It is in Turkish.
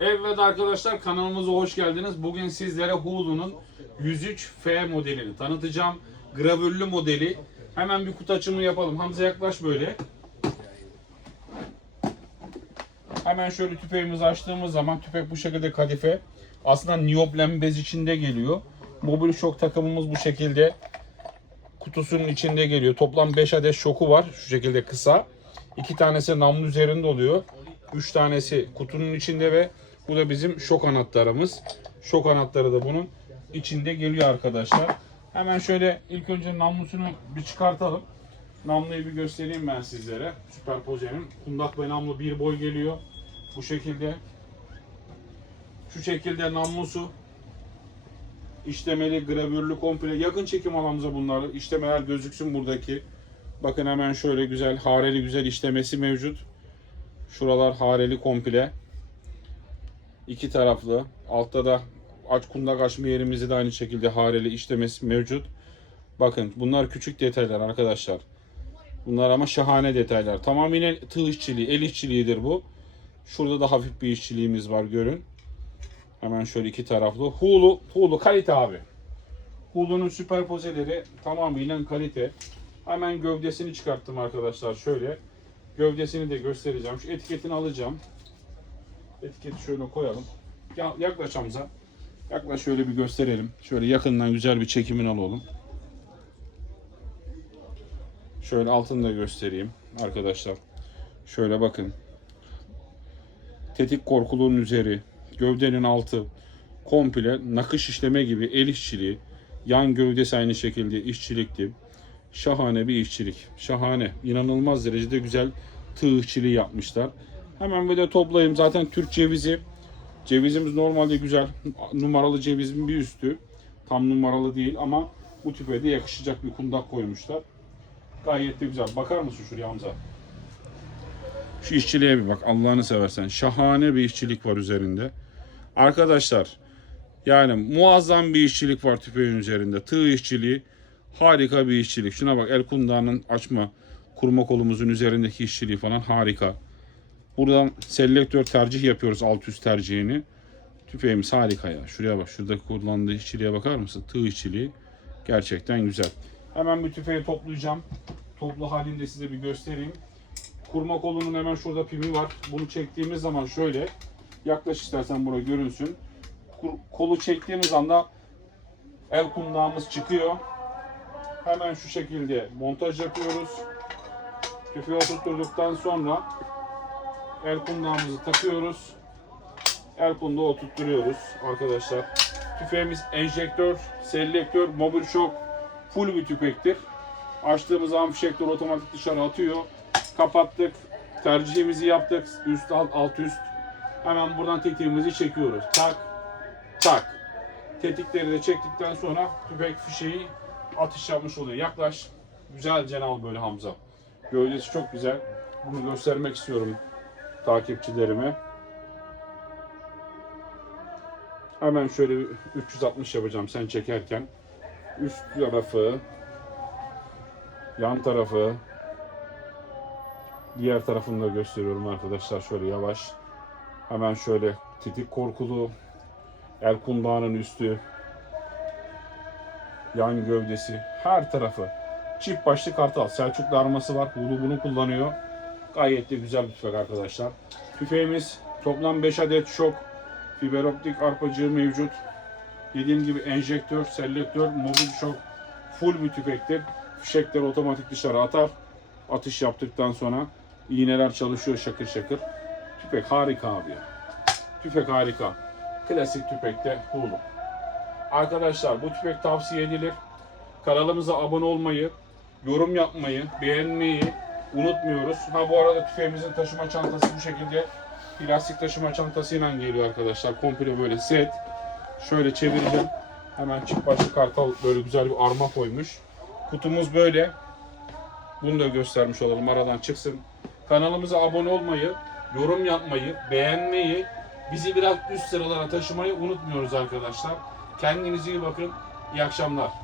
Evet arkadaşlar kanalımıza hoş geldiniz. Bugün sizlere Hulu'nun 103F modelini tanıtacağım. Gravürlü modeli. Hemen bir kutu açımı yapalım. Hamza yaklaş böyle. Hemen şöyle tüfeğimizi açtığımız zaman tüfek bu şekilde kadife. Aslında niyoplen bez içinde geliyor. Mobil şok takımımız bu şekilde kutusunun içinde geliyor. Toplam 5 adet şoku var. Şu şekilde kısa. 2 tanesi namlu üzerinde oluyor. 3 tanesi kutunun içinde ve bu da bizim şok anahtarımız. Şok anahtarı da bunun içinde geliyor arkadaşlar. Hemen şöyle ilk önce namlusunu bir çıkartalım. Namluyu bir göstereyim ben sizlere. Süperpoze'nin kundak ve namlu bir boy geliyor. Bu şekilde. Şu şekilde namlusu. İşlemeli, gravürlü komple. Yakın çekim alanımıza bunları. İşlemeler gözüksün buradaki. Bakın hemen şöyle güzel, hareli güzel işlemesi mevcut. Şuralar hareli komple. İki taraflı. Altta da aç kundak açma yerimizi de aynı şekilde hareli işlemesi mevcut. Bakın bunlar küçük detaylar arkadaşlar. Bunlar ama şahane detaylar. Tamamen tığ işçiliği, el işçiliğidir bu. Şurada da hafif bir işçiliğimiz var görün. Hemen şöyle iki taraflı. Hulu, Hulu kalite abi. Hulu'nun süperpozeleri tamamıyla kalite. Hemen gövdesini çıkarttım arkadaşlar şöyle. Gövdesini de göstereceğim. Şu etiketini alacağım. Etiketi şöyle koyalım. Ya, yaklaş. Yaklaş şöyle bir gösterelim. Şöyle yakından güzel bir çekimini alalım. Şöyle altını da göstereyim arkadaşlar. Şöyle bakın. Tetik korkuluğun üzeri, gövdenin altı komple nakış işleme gibi el işçiliği. Yan gövdesi aynı şekilde işçilikti. Şahane bir işçilik. Şahane. İnanılmaz derecede güzel tığ işçiliği yapmışlar. Hemen böyle toplayayım. Zaten Türk cevizi. Cevizimiz normalde güzel. Numaralı cevizin bir üstü. Tam numaralı değil ama bu tüpe de yakışacak bir kundak koymuşlar. Gayet de güzel. Bakar mısın şuraya Hamza? Şu işçiliğe bir bak Allah'ını seversen. Şahane bir işçilik var üzerinde. Arkadaşlar yani muazzam bir işçilik var tüpeğin üzerinde. Tığ işçiliği harika bir işçilik. Şuna bak el kundağının açma kurma kolumuzun üzerindeki işçiliği falan harika. Buradan selektör tercih yapıyoruz alt üst tercihini. Tüfeğimiz harika ya. Şuraya bak. Şurada kullandığı işçiliğe bakar mısın? Tığ işçiliği gerçekten güzel. Hemen bir tüfeği toplayacağım. Toplu halinde size bir göstereyim. Kurma kolunun hemen şurada pimi var. Bunu çektiğimiz zaman şöyle yaklaş istersen buraya görünsün. Kolu çektiğimiz anda el kundağımız çıkıyor. Hemen şu şekilde montaj yapıyoruz. Tüfeği oturtturduktan sonra el kundağımızı takıyoruz. El kundağı oturtturuyoruz arkadaşlar. Tüfeğimiz enjektör, selektör, mobil şok full bir tüfektir. Açtığımız zaman fişektör otomatik dışarı atıyor. Kapattık. Tercihimizi yaptık. Üst alt, alt üst. Hemen buradan tetiğimizi çekiyoruz. Tak, tak. Tetikleri de çektikten sonra tüfek fişeği atış yapmış oluyor. Yaklaş. Güzelce al böyle Hamza. Gövdesi çok güzel. Bunu göstermek istiyorum takipçilerime. Hemen şöyle bir 360 yapacağım sen çekerken. Üst tarafı, yan tarafı, diğer tarafını da gösteriyorum arkadaşlar şöyle yavaş. Hemen şöyle titik korkulu, el kundağının üstü, yan gövdesi, her tarafı. Çift başlı kartal. Selçuklu arması var. Hulu bunu kullanıyor. Gayet de güzel bir tüfek arkadaşlar. Tüfeğimiz toplam 5 adet şok. Fiber optik arpacığı mevcut. Dediğim gibi enjektör, selektör, mobil şok full bir tüfektir. Fişekler otomatik dışarı atar. Atış yaptıktan sonra iğneler çalışıyor şakır şakır. Tüfek harika abi ya. Tüfek harika. Klasik tüfekte Hulu. Arkadaşlar bu tüfek tavsiye edilir. Kanalımıza abone olmayı, yorum yapmayı, beğenmeyi unutmuyoruz. Ha bu arada tüfeğimizin taşıma çantası bu şekilde plastik taşıma çantasıyla geliyor arkadaşlar. Komple böyle set. Şöyle çevireceğim. Hemen çift başlı kartal böyle güzel bir arma koymuş. Kutumuz böyle. Bunu da göstermiş olalım aradan çıksın. Kanalımıza abone olmayı, yorum yapmayı, beğenmeyi, bizi biraz üst sıralara taşımayı unutmuyoruz arkadaşlar. Kendinize iyi bakın. İyi akşamlar.